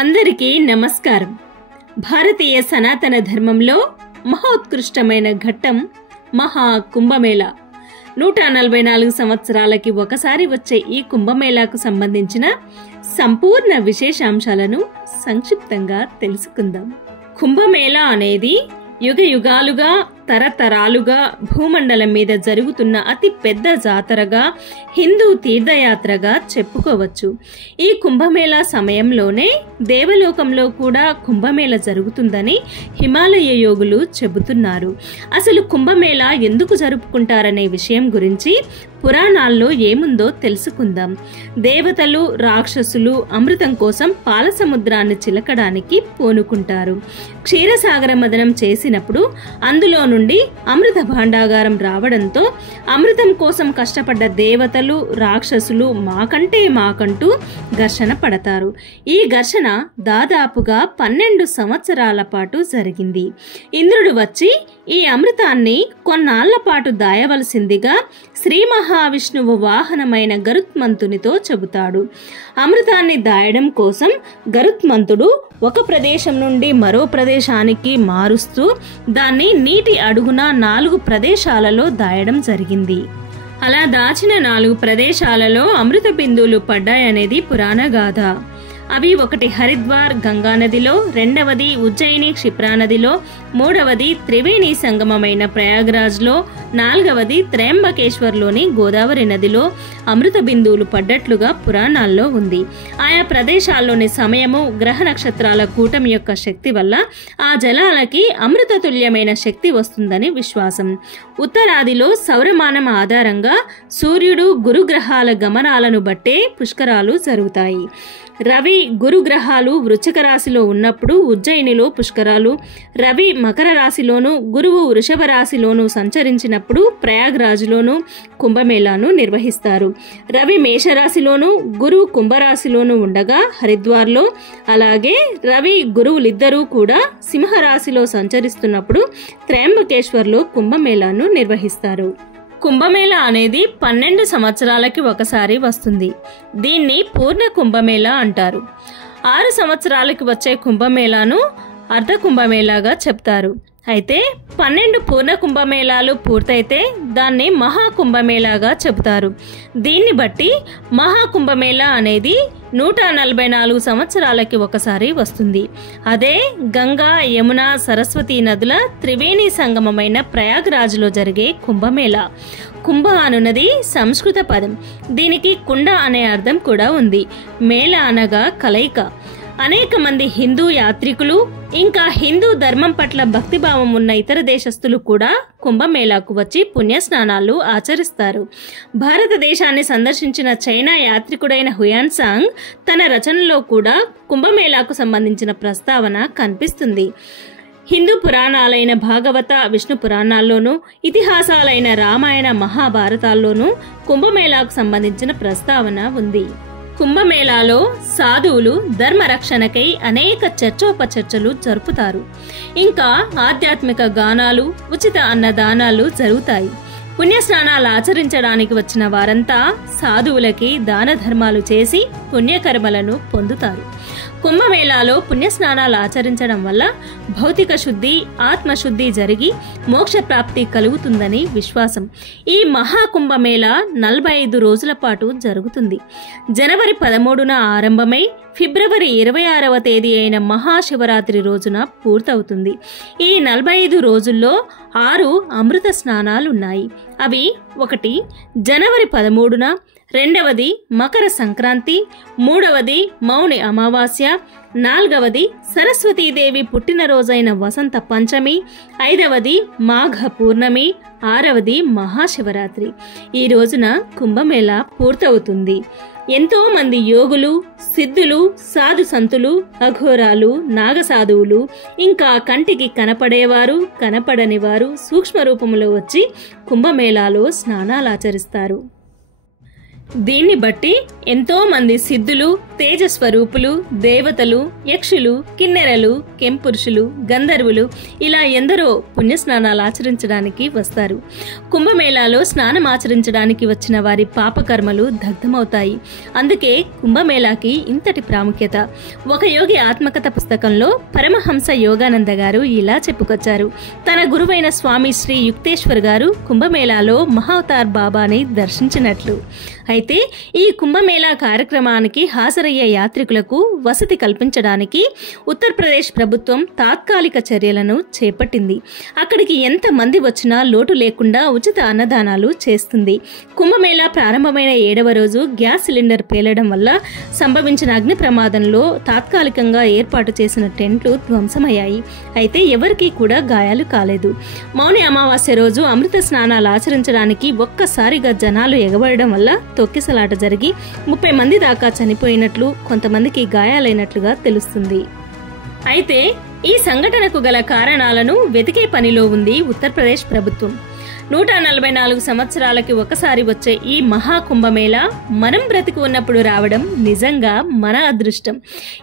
అందరికీ నమస్కారం. భారతీయ సనాతన ధర్మంలో మహోత్కృష్టమైన ఘట్టం మహా కుంభమేళా. 144 సంవత్సరాలకి ఒకసారి వచ్చే ఈ కుంభమేళాకు సంబంధించిన సంపూర్ణ విశేషాంశాలను సంక్షిప్తంగా తెలుసుకుందాం. కుంభమేళా అనేది యుగ యుగాలుగా తరతరాలుగా భూమండలం మీద జరుగుతున్న అతి పెద్ద జాతరగా, హిందూ తీర్థయాత్రగా చెప్పుకోవచ్చు. ఈ కుంభమేళా సమయంలోనే దేవలోకంలో కూడా కుంభమేళా జరుగుతుందని హిమాలయ యోగులు చెబుతున్నారు. అసలు కుంభమేళా ఎందుకు జరుపుకుంటారనే విషయం గురించి పురాణాల్లో ఏముందో తెలుసుకుందాం. దేవతలు, రాక్షసులు అమృతం కోసం పాల సముద్రాన్ని చిలకడానికి పూనుకుంటారు. క్షీరసాగర మదనం చేసినప్పుడు అందులో నుండి అమృత భాండాగారం రావడంతో అమృతం కోసం కష్టపడ్డ దేవతలు, రాక్షసులు మాకంటూ ఘర్షణ పడతారు. ఈ ఘర్షణ దాదాపుగా 12 సంవత్సరాల పాటు జరిగింది. ఇంద్రుడు వచ్చి ఈ అమృతాన్ని కొన్నాళ్ల పాటు దాయవలసిందిగా శ్రీ మహావిష్ణువు వాహనమైన గరుత్మంతునితో చెబుతాడు. అమృతాన్ని దాయడం కోసం గరుత్మంతుడు ఒక ప్రదేశం నుండి మరో ప్రదేశానికి మారుస్తూ దాన్ని నీటి అడుగున 4 ప్రదేశాలలో దాయడం జరిగింది. అలా దాచిన 4 ప్రదేశాలలో అమృత బిందువులు పడ్డాయనేది పురాణ గాథ. అవి ఒకటి హరిద్వార్ గంగా నదిలో, రెండవది ఉజ్జయిని క్షిప్రా నదిలో, మూడవది త్రివేణి సంగమమైన ప్రయాగ్రాజ్లో, నాలుగవది త్రయంబకేశ్వర్లోని గోదావరి నదిలో అమృత బిందువులు పడ్డట్లుగా పురాణాల్లో ఉంది. ఆయా ప్రదేశాల్లోని సమయము, గ్రహ నక్షత్రాల కూటమి యొక్క శక్తి వల్ల ఆ జలాలకి అమృత తుల్యమైన శక్తి వస్తుందని విశ్వాసం. ఉత్తరాదిలో సౌరమానం ఆధారంగా సూర్యుడు, గురుగ్రహాల గమనాలను బట్టే పుష్కరాలు జరుగుతాయి. రవి, గురుగ్రహాలు వృశ్చిక రాశిలో ఉన్నప్పుడు ఉజ్జయినిలో పుష్కరాలు, రవి మకర రాశిలోను, గురువు వృషభ రాశిలోను సంచరించినప్పుడు ప్రయాగ్రాజ్లోను కుంభమేళాను నిర్వహిస్తారు. రవి మేషరాశిలోను, గురువు కుంభరాశిలోను ఉండగా హరిద్వార్లో, అలాగే రవి గురువులిద్దరూ కూడా సింహరాశిలో సంచరిస్తున్నప్పుడు త్రయంబకేశ్వర్లో కుంభమేళాను నిర్వహిస్తారు. కుంభమేళా అనేది 12 సంవత్సరాలకి ఒకసారి వస్తుంది. దీన్ని పూర్ణ కుంభమేళా అంటారు. 6 సంవత్సరాలకి వచ్చే కుంభమేళాను అర్ధ కుంభమేళాగా చెప్తారు. అయితే 12 పూర్ణ కుంభమేళాలు పూర్తయితే దాన్ని మహాకుంభమేళాగా చెబుతారు. దీన్ని బట్టి మహాకుంభమేళా అనేది 144 సంవత్సరాలకి ఒకసారి వస్తుంది. అదే గంగా, యమున, సరస్వతి నదుల త్రివేణి సంగమమైన ప్రయాగ్రాజ్లో జరిగే కుంభమేళా. కుంభ అనున్నది సంస్కృత పదం. దీనికి కుండ అనే అర్థం కూడా ఉంది. మేళ అనగా కలయిక. అనేక మంది హిందూ యాత్రికులు, ఇంకా హిందూ ధర్మం పట్ల భక్తిభావం ఉన్న ఇతర దేశస్తులు కూడా కుంభమేళాకు వచ్చి పుణ్యస్నానాలు ఆచరిస్తారు. భారతదేశాన్ని సందర్శించిన చైనా యాత్రికుడైన హుయాన్సాంగ్ తన రచనలో కూడా కుంభమేళాకు సంబంధించిన ప్రస్తావన కనిపిస్తుంది. హిందూ పురాణాలైన భాగవత, విష్ణు పురాణాల్లోనూ, ఇతిహాసాలైన రామాయణ, మహాభారతాల్లోనూ కుంభమేళాకు సంబంధించిన ప్రస్తావన ఉంది. కుంభమేళాలో సాధువులు ధర్మరక్షణకై అనేక చర్చోపచర్చలు జరుపుతారు. ఇంకా ఆధ్యాత్మిక గానాలు, ఉచిత అన్నదానాలు జరుగుతాయి. పుణ్యస్నానాలు ఆచరించడానికి వచ్చిన వారంతా సాధువులకి దాన ధర్మాలు చేసి పుణ్యకర్మలను పొందుతారు. కుంభమేళాలో పుణ్యస్నానాలు ఆచరించడం వల్ల భౌతిక శుద్ధి, ఆత్మశుద్ధి జరిగి మోక్ష ప్రాప్తి కలుగుతుందని విశ్వాసం. ఈ మహాకుంభమేళా 45 రోజుల పాటు జరుగుతుంది. జనవరి 13న ఆరంభమై ఫిబ్రవరి 26వ తేదీ అయిన మహాశివరాత్రి రోజున పూర్తవుతుంది. ఈ 45 రోజుల్లో 6 అమృత స్నానాలున్నాయి. అవి 1 జనవరి 13న, రెండవది మకర సంక్రాంతి, మూడవది మౌని అమావాస్య, నాలుగవది సరస్వతీదేవి పుట్టినరోజైన వసంత పంచమి, 5వది మాఘ పూర్ణమి, 6వది మహాశివరాత్రి. ఈ రోజున కుంభమేళా పూర్తవుతుంది. ఎంతో మంది యోగులు, సిద్ధులు, సాధు సంతులు, అఘోరాలు, నాగసాధువులు, ఇంకా కంటికి కనపడేవారు, కనపడని వారు సూక్ష్మ రూపంలో వచ్చి కుంభమేళాలో స్నానాలాచరిస్తారు. దీన్ని బట్టి ఎంతో మంది సిద్ధులు తేజస్వరూపులు, దేవతలు, యక్షులు, కిన్నెరలు, కెంపురుషులు, గంధర్వులు ఇలా ఎందరో పుణ్యస్నానాలు ఆచరించడానికి వస్తారు. కుంభమేళాలో స్నానం ఆచరించడానికి వచ్చిన వారి పాపకర్మలు దగ్ధమవుతాయి. అందుకే కుంభమేళాకి ఇంతటి ప్రాముఖ్యత. ఒక యోగి ఆత్మకథ పుస్తకంలో పరమహంస యోగానంద గారు ఇలా చెప్పుకొచ్చారు. తన గురువైన స్వామి శ్రీ యుక్తేశ్వర్ గారు కుంభమేళాలో మహావతార్ బాబాని దర్శించినట్లు. అయితే ఈ కుంభమేళా కార్యక్రమానికి హాజరయ్యే యాత్రికులకు వసతి కల్పించడానికి ఉత్తరప్రదేశ్ ప్రభుత్వం తాత్కాలిక చర్యలను చేపట్టింది. అక్కడికి ఎంత మంది వచ్చినా లోటు లేకుండా ఉచిత అన్నదానాలు చేస్తుంది. కుంభమేళా ప్రారంభమైన 7వ రోజు గ్యాస్ సిలిండర్ పేలడం వల్ల సంభవించిన అగ్ని ప్రమాదంలో తాత్కాలికంగా ఏర్పాటు చేసిన టెంట్లు ధ్వంసమయ్యాయి. అయితే ఎవరికీ కూడా గాయాలు కాలేదు. మౌని అమావాస్య రోజు అమృత స్నానాలు ఆచరించడానికి ఒక్కసారిగా జనాలు ఎగబడడం వల్ల తొక్కిసలాట జరిగి 30 మంది దాకా చనిపోయినట్లు, కొంతమందికి గాయాలైనట్లుగా తెలుస్తుంది. అయితే ఈ సంఘటనకు గల కారణాలను వెతికే పనిలో ఉంది ఉత్తరప్రదేశ్ ప్రభుత్వం. 144 సంవత్సరాలకి ఒకసారి వచ్చే ఈ మహాకుంభమేళా మనం బ్రతికి ఉన్నప్పుడు రావడం నిజంగా మన అదృష్టం.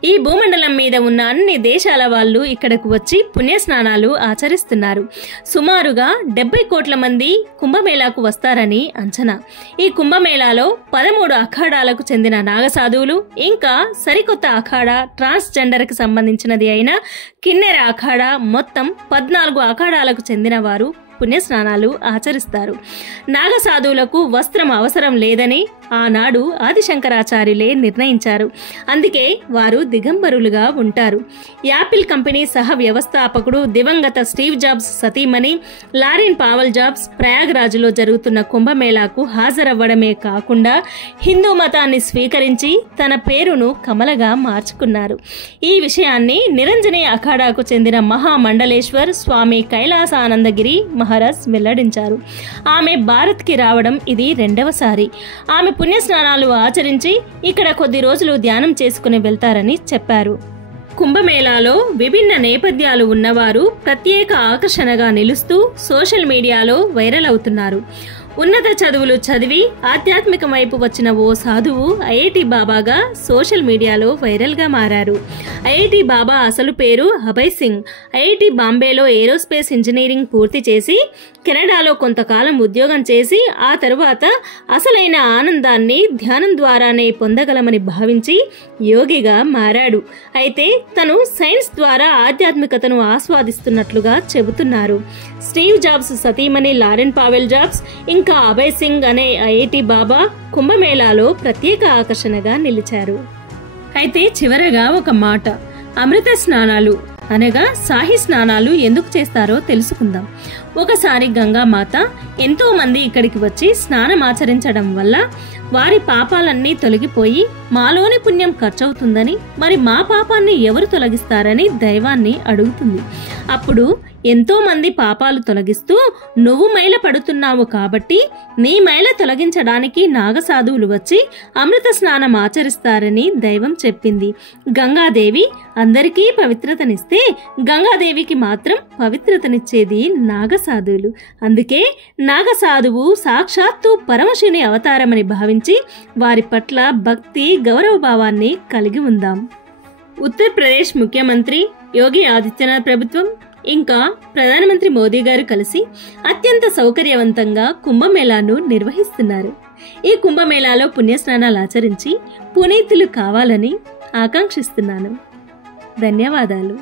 ఈ భూమండలం మీద ఉన్న అన్ని దేశాల వాళ్ళు ఇక్కడకు వచ్చి పుణ్యస్నానాలు ఆచరిస్తున్నారు. సుమారుగా 70 కోట్ల మంది కుంభమేళాకు వస్తారని అంచనా. ఈ కుంభమేళాలో 13 అఖాడాలకు చెందిన నాగసాధువులు, ఇంకా సరికొత్త అఖాడా ట్రాన్స్జెండర్కి సంబంధించినది అయిన కిన్నెర అఖాడా, మొత్తం 14 అఖాడాలకు చెందిన వారు పుణ్యస్నానాలు ఆచరిస్తారు. నాగసాధువులకు వస్త్రం అవసరం లేదని ఆనాడు ఆదిశంకరాచార్యులే నిర్ణయించారు. అందుకే వారు దిగంబరులుగా ఉంటారు. యాపిల్ కంపెనీ సహ వ్యవస్థాపకుడు దివంగత స్టీవ్ జాబ్స్ సతీమణి లారిన్ పావెల్ జాబ్స్ ప్రయాగ్రాజ్లో జరుగుతున్న కుంభమేళాకు హాజరవ్వడమే కాకుండా హిందూ మతాన్ని స్వీకరించి తన పేరును కమలగా మార్చుకున్నారు. ఈ విషయాన్ని నిరంజని అఖాడాకు చెందిన మహామండలేశ్వర్ స్వామి కైలాసానందగిరి మహారాజ్ వెల్లడించారు. ఆమె భారత్కి రావడం ఇది 2వసారి. ఆమె పుణ్యస్నానాలు ఆచరించి ఇక్కడ కొద్ది రోజులు ధ్యానం చేసుకుని వెళ్తారని చెప్పారు. కుంభమేళాలో విభిన్న నేపథ్యాలు ఉన్నవారు ప్రత్యేక ఆకర్షణగా నిలుస్తూ సోషల్ మీడియాలో వైరల్ అవుతున్నారు. ఉన్నత చదువులు చదివి ఆధ్యాత్మికం వైపు వచ్చిన ఓ సాధువు ఐఐటి బాబాగా సోషల్ మీడియాలో వైరల్గా మారారు. ఐఐటి బాబా అసలు పేరు అభయ్ సింగ్. ఐఐటి బాంబేలో ఏరోస్పేస్ ఇంజనీరింగ్ పూర్తి చేసి కెనడాలో కొంతకాలం ఉద్యోగం చేసి ఆ తరువాత అసలైన ఆనందాన్ని ధ్యానం ద్వారానే పొందగలమని భావించి యోగిగా మారాడు. అయితే తను సైన్స్ ద్వారా ఆధ్యాత్మికతను ఆస్వాదిస్తున్నట్లుగా చెబుతున్నారు. స్టీవ్ జాబ్స్ సతీమణి లారెన్ పావెల్ జాబ్స్ ఇంకా అభయ్ సింగ్ అనే ఐఐటి బాబా కుంభమేళాలో ప్రత్యేక ఆకర్షణగా నిలిచారు. అయితే చివరగా ఒక మాట, అమృత స్నానాలు అనగా సాహి స్నానాలు ఎందుకు చేస్తారో తెలుసుకుందాం. ఒకసారి గంగామాత ఎంతో మంది ఇక్కడికి వచ్చి స్నానం ఆచరించడం వల్ల వారి పాపాలన్నీ తొలగిపోయి మాలోని పుణ్యం ఖర్చవుతుందని, మరి మా పాపాన్ని ఎవరు తొలగిస్తారని దైవాన్ని అడుగుతుంది. అప్పుడు ఎంతో మంది పాపాలు తొలగిస్తూ నువ్వు మైల పడుతున్నావు కాబట్టి నీ మైల తొలగించడానికి నాగసాధువులు వచ్చి అమృత స్నానం ఆచరిస్తారని దైవం చెప్పింది. గంగాదేవి అందరికీ పవిత్రతనిస్తే గంగాదేవికి మాత్రం పవిత్రతనిచ్చేది నాగసాధువులు. అందుకే నాగసాధువు సాక్షాత్తు పరమశివుని అవతారమని భావించి వారి పట్ల భక్తి గౌరవభావాన్ని కలిగి ఉందాం. ఉత్తరప్రదేశ్ ముఖ్యమంత్రి యోగి ఆదిత్యనాథ్ ప్రభుత్వం ఇంకా ప్రధానమంత్రి మోదీ గారు కలిసి అత్యంత సౌకర్యవంతంగా కుంభమేళాను నిర్వహిస్తున్నారు. ఈ కుంభమేళాలో పుణ్యస్నానాలు ఆచరించి పునీతులు కావాలని ఆకాంక్షిస్తున్నాను. ధన్యవాదాలు.